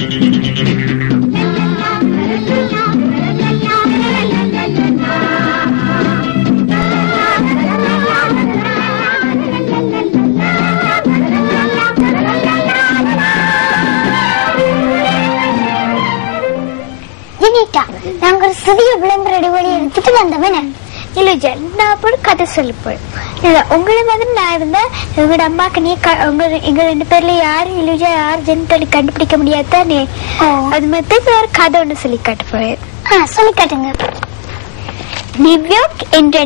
நாங்க ஒரு சிறிய விளம்பர இடைவெளி எடுத்துட்டு வந்தவன இல்ல நான் போய் கதை சொல்லிப்போம். உங்களை மாதிரி நான் இருந்தா உங்களோட அம்மாக்கு நீ எங்க 2 பேர்ல யாரு இலுஜா யாரு ஜென்டலி கண்டுபிடிக்க முடியாதானே. அது மாதிரி வேற கதை ஒண்ணு சொல்லி காட்ட போறேன். சொல்லி காட்டுங்க. நியூயார்க் என்ற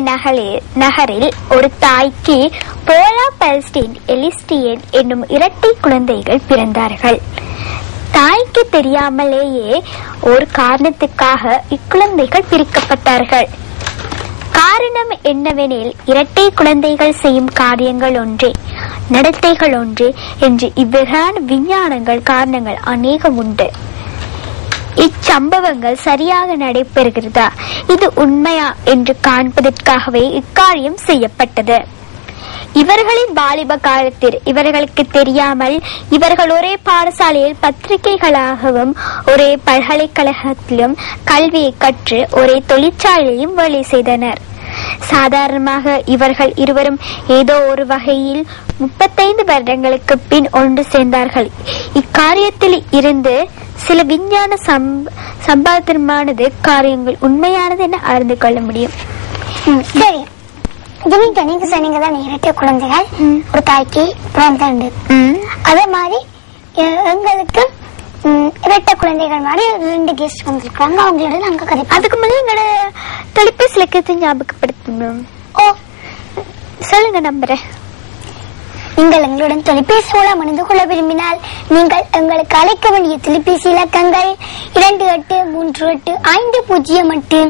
நகரில் ஒரு தாய்க்கு போலா பல்ஸ்டீன் எலிஸ்டியன் என்னும் இரட்டை குழந்தைகள் பிறந்தார்கள். தாய்க்கு தெரியாமலேயே ஒரு காரணத்துக்காக இக்குழந்தைகள் பிரிக்கப்பட்டார்கள். காரணம் என்னவெனில் இரட்டை குழந்தைகள் செய்யும் காரியங்கள் ஒன்றே, நடத்தைகள் ஒன்றே என்று இவ்வகையான விஞ்ஞானங்கள் காரணங்கள் அநேகம் உண்டு. இச்சம்பவங்கள் சரியாக நடைபெறுகிறதா, இது உண்மையா என்று காண்பதற்காகவே இக்காரியம் செய்யப்பட்டது. இவர்களின் வாலிப காலத்தில் இவர்களுக்கு தெரியாமல் இவர்கள் ஒரே பாடசாலையில் பத்திரிகைகளாகவும் ஒரே பல்கலைக்கழகத்திலும் கல்வியை கற்று ஒரே தொழிற்சாலையிலும் வேலை செய்தனர். சாதாரணமாக இவர்கள் இருவரும் ஏதோ ஒரு வகையில் 35 வருடங்களுக்கு பின் ஒன்று சேர்ந்தார்கள். இக்காரியத்தில் இருந்து சில விஞ்ஞான சம்பாதனமானது காரியங்கள் உண்மையானது என அறிந்து கொள்ள முடியும். சரி, நீங்க சொன்னீங்கதான் இரட்டை குழந்தைகள் ஒரு தாய்க்கு பிறந்தாண்டு. அதே மாதிரி எங்களுக்கு இரட்டை குழந்தைகள் மாதிரி 2 கெஸ்ட் வந்திருக்காங்க. அவங்களோட நாங்க கதை அதுக்கு முன்னாடி எங்களோட தொலைபேசி ஞாபகப்படுத்தணும். சொல்லுங்க, நம்புறேன். நீங்கள் எங்களுடன் தொலைபேசி மூலம் இணைந்து கொள்ள விரும்பினால் நீங்கள் எங்களுக்கு அழைக்க வேண்டிய தொலைபேசி இலக்கங்கள் 283850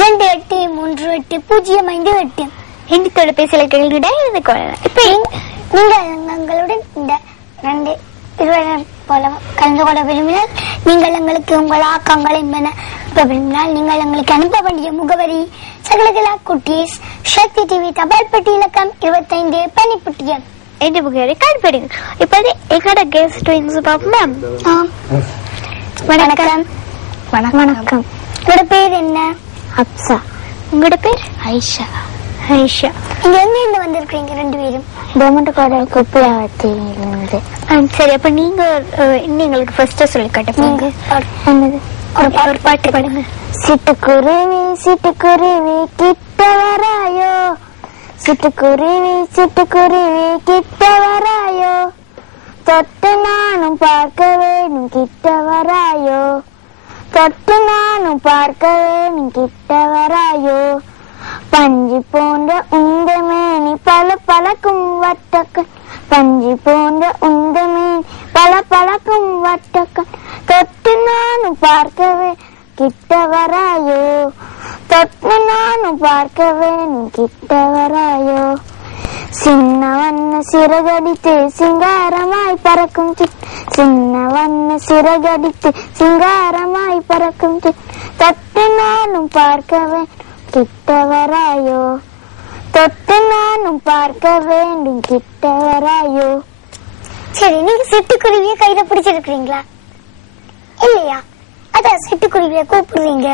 283805 ஹிந்தி தொலைபேசி இலக்கங்களிட இருந்து கொள்ளலாம். இப்ப நீங்கள் எங்களுடன் இந்த 2 இருவரும் போல கலந்து கொள்ள விரும்பினால் நீங்கள் எங்களுக்கு உங்கள் ஆக்கங்கள் என்பன விரும்பினால் நீங்கள் எங்களுக்கு அனுப்ப வேண்டிய முகவரி சகலகலா குட்டீஸ், சக்தி டிவி, தபால் பெட்டி இலக்கம் 25 பனிப்புட்டியம் என்ற முகவரி கண்டுபிடிங்க. இப்போது எங்களோட கெஸ்ட் மேம். வணக்கம். வணக்கம். உங்களோட பேர் என்ன? அப்சா. உங்களோட பேர்? ஐஷா. ஐஷா. நீங்க எங்க இருந்து வந்திருக்கீங்க 2 பேரும்? டொமட்டோட குப்பியாவத்திலிருந்து. சரி, அப்ப நீங்க எங்களுக்கு ஃபர்ஸ்ட் சொல்லி காட்டுங்க. ஒரு பாட்டு பாடுங்க. சிட்டுக்குருவி சிட்டுக்குருவி கிட்ட வராயோ, சிட்டுக்குருவி சிட்டுக்குருவி கிட்ட வராயோ, தொட்டு நானும் பார்க்க வேணும் கிட்ட வராயோ, தொட்டு நானும் பார்க்க வேணும் கிட்ட வராயோ, பஞ்சி போன்ற உந்த மேனி பல பழக்கும் வட்டக்கன், பஞ்சி போன்ற உந்த மேனி பல பழக்கும் வட்டக்கன், தொட்டு நானும் பார்க்கவே கிட்ட வராயோ, தொட்டு நானும் பார்க்க வேணும் கிட்ட வராயோ, சின்ன வண்ண சிறகடித்து சிங்காரமாய் பறக்கும் சின்ன வண்ண சிறகடித்து சிங்காரமாய் பறக்கும் தொட்டு நானும் பார்க்கவே கிட்ட வராயோ, தொட்டு நானும் பார்க்க வேண்டும் கிட்ட வராயோ. சரி, நீங்க சிட்டுக்குருவிய கையில பிடிச்சிருக்கீங்களா இல்லையா? அதான் சிட்டுக்குருவிய கூப்பிடுறீங்க.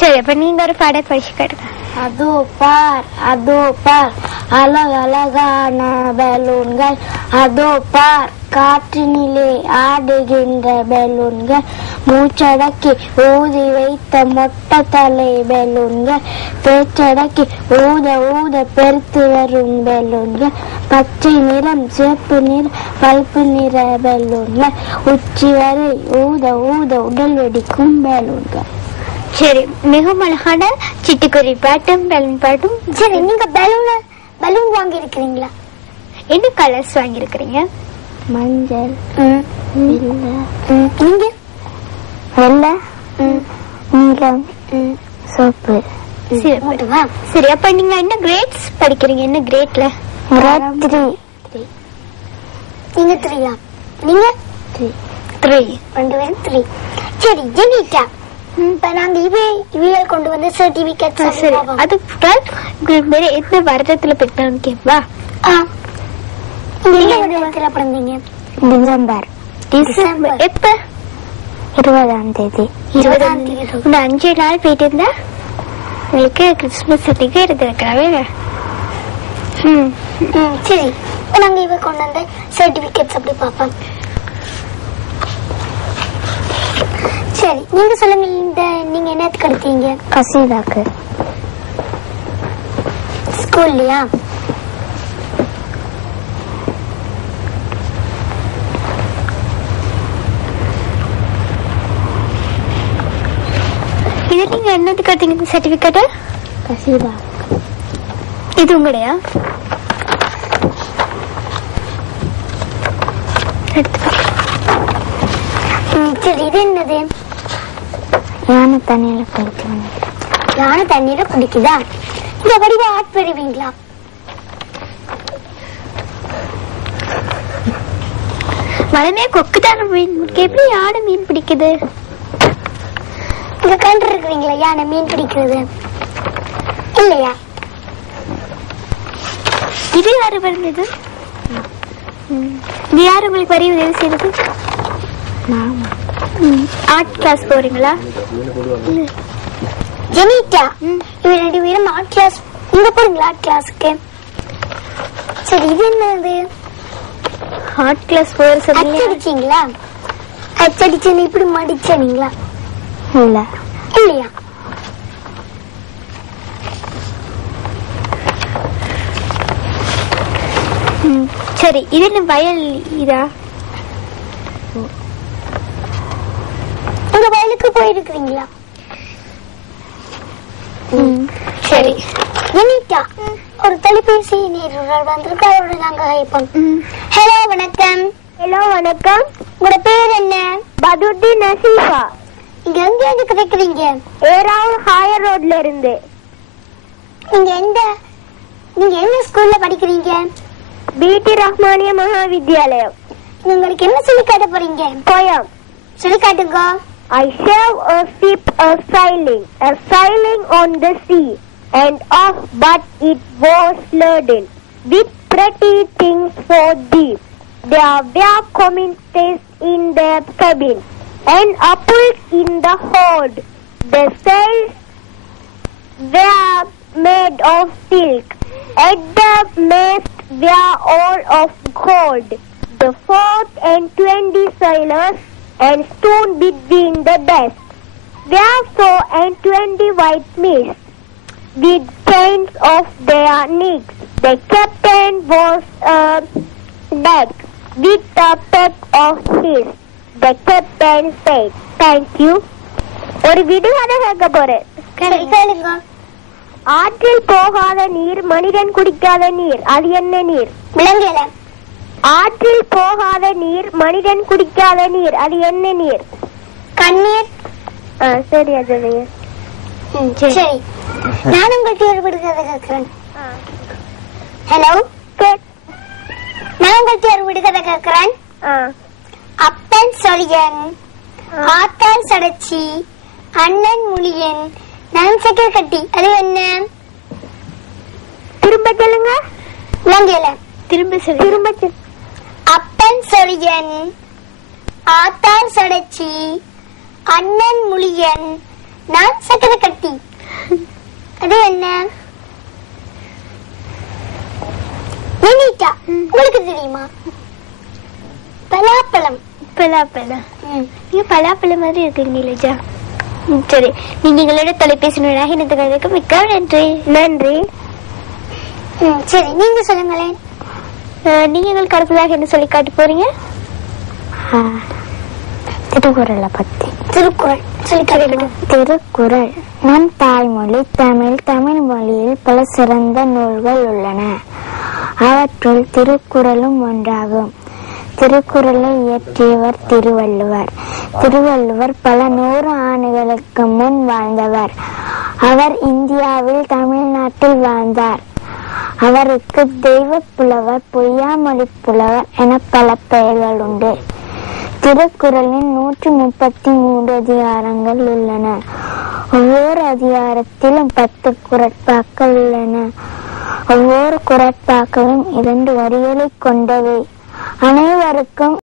சரி, அப்ப நீங்க ஒரு பாட படிச்சு காட்டுங்க. அதோ பார் அதோ பார் அழகழகான பலூன்கள், அதோ பார் காற்றினிலே ஆடுகின்ற பலூன்கள், மூச்சடக்கி ஊதி வைத்த மொட்டை தலை பலூன்கள், பேச்சடக்கி ஊத ஊத பெருத்து வரும் பலூன்கள், பச்சை நிறம் சிவப்பு நிற பல்பு நிற பலூன்கள், உச்சி வரை ஊத ஊத உடல் வெடிக்கும் பலூன்கள். சரி, மிகவும் அழகான சிட்டுக்குருவி பாட்டும் பலூன் பாட்டும். சரி, நீங்க பலூன் வாங்கி இருக்கிறீங்களா? என்ன கலர்ஸ் வாங்கி இருக்கிறீங்க? மஞ்சள், நீங்க வெள்ளை, நீலம், சோப்பு. சரி, அப்ப நீங்க என்ன கிரேட்ஸ் படிக்கிறீங்க? என்ன கிரேட்ல? கிரேட் 3. நீங்க 3யா? நீங்க 3. 3. சரி, ஜெனிட்டா, இப்ப நாங்க இவியல் கொண்டு வந்து சர்டிபிகேட். சரி, அது வேற எந்த வருடத்துல பெற்றான்னு கேப்பா? நீங்க எந்த வருடத்துல பிறந்தீங்க? டிசம்பர். எப்ப? 20ஆம் தேதி. 20ஆம் தேதி. 5 நாள் போயிட்டு இருந்தா உங்களுக்கு கிறிஸ்துமஸ் சர்டிபிகேட் எடுத்துருக்காவே. சரி, நாங்க இவ கொண்டு வந்த சர்டிபிகேட்ஸ் அப்படி பார்ப்போம். சரி, நீங்க சொல்லுங்க, இந்த நீங்க என்னத்துக்கு எடுத்தீங்க? கசீதாக்கு. ஸ்கூல்லையா? இது நீங்க என்னத்துக்கு எடுத்தீங்க சர்டிபிகேட்? கசீதா. இது உங்களையா? சரி, இது என்னது? யானை தண்ணியில குடிக்க. யானை தண்ணியில குடிக்குதா? இந்த வடிவ ஆட் பெறுவீங்களா? மலமே கொக்குதான மீன், எப்படி யானை மீன் பிடிக்குது? இங்க கண்டு இருக்கிறீங்களா யானை மீன் பிடிக்கிறது? இல்லையா? இது யாரு வருது? இது யாரு உங்களுக்கு வரி உதவி செய்யறது? ஆர்ட் கிளாஸ் போறீங்களா? ஜெனிட்டா, இவ 2 பேரும் ஆர்ட் கிளாஸ் இங்க போறீங்களா? ஆர்ட் கிளாஸ்க்கு. சரி, இது என்னது? ஆர்ட் கிளாஸ் போற சொல்லி அடிச்சீங்களா? அடிச்சு இப்படி மடிச்சீங்களா? இல்ல. இல்லையா? சரி, இது என்ன வயல்? இதா உங்க வயலுக்கு போயிருக்கிறீங்களா? சரி. ஜெனிட்டா, ஒரு தொலைபேசி நேரர் வந்திருக்கு, அவரோட நாங்க கேட்போம். ஹலோ, வணக்கம். ஹலோ, வணக்கம். உங்களோட பேர் என்ன? பதுர்தீன் நசீஃபா. இங்க எங்க இருந்து கிடைக்கிறீங்க? ஏராவூர் ஹையர் ரோட்ல இருந்து. நீங்க எந்த ஸ்கூல்ல படிக்கிறீங்க? பிடி ரஹ்மானியா மகாவித்யாலயம். உங்களுக்கு என்ன சொல்லி காட்ட போறீங்க? போயம் சொல்லி காட்டுங்க. I saw a ship sailing on the sea, and off but it was laden with pretty things for thee. There were commonplaces in the cabin, and apples in the hold. The sails were made of silk, and the masts were all of gold. The 24 sailors and stood between the decks. There 24 white men with chains of their necks. The captain was a deck with a peck of his. The captain said, "Thank you." ஒரு விடுகதை கேட்க போறேன். கேளுங்க. ஆற்றில் போகாத நீர், மனிதன் குடிக்காத நீர், அது என்ன நீர்? விலங்கல. ஆற்றில் போகாத நீர், மனிதன் குடிக்காத நீர், அது என்ன நீர்? கண்ணீர். சரி, அது சரி. நான் உங்கள்கிட்ட ஒரு விடுகதை கேட்கிறேன். ஹலோ, நான் உங்கள்கிட்ட ஒரு விடுகதை கேட்கிறேன். அப்பன் சொரியன், ஆத்தான் சடச்சி, அண்ணன் முழியன், நான் சக்கர கட்டி, அது என்ன? திரும்ப சொல்லுங்க. விலங்கல. திரும்ப அப்பன் சொரியன், ஆத்தான் சடச்சி, அண்ணன் முழியன், நான் சக்கர கட்டி, அது என்ன? உங்களுக்கு தெரியுமா? பலாப்பழம். நீங்க பலாப்பழம் மாதிரி இருக்கீங்களா? சரி, நீங்க எங்களோட தொலைபேசி இணையத்துக்கு மிக்க நன்றி. சரி, நீங்க சொல்லுங்களேன். நீங்க எங்களுக்கு அடுத்ததாக என்ன சொல்லி காட்ட போறீங்க? திருக்குறளை பத்தி. திருக்குறள் நம் தாய்மொழி தமிழ். தமிழ் மொழியில் பல சிறந்த நூல்கள் உள்ளன. அவற்றுள் திருக்குறளும் ஒன்றாகும். திருக்குறளை இயற்றியவர் திருவள்ளுவர். திருவள்ளுவர் பல 100 ஆண்டுகளுக்கு முன் வாழ்ந்தவர். அவர் இந்தியாவில் தமிழ்நாட்டில் வாழ்ந்தார். அவருக்கு தெய்வ புலவர், பொய்யாமொழி புலவர் என பல பெயர்கள் உண்டு. திருக்குறளின் 133 அதிகாரங்கள் உள்ளன. ஒவ்வொரு அதிகாரத்திலும் 10 குறட்பாக்கள் உள்ளன. ஒவ்வொரு குறட்பாக்களும் 2 வரிகளை கொண்டவை. அனைவருக்கும்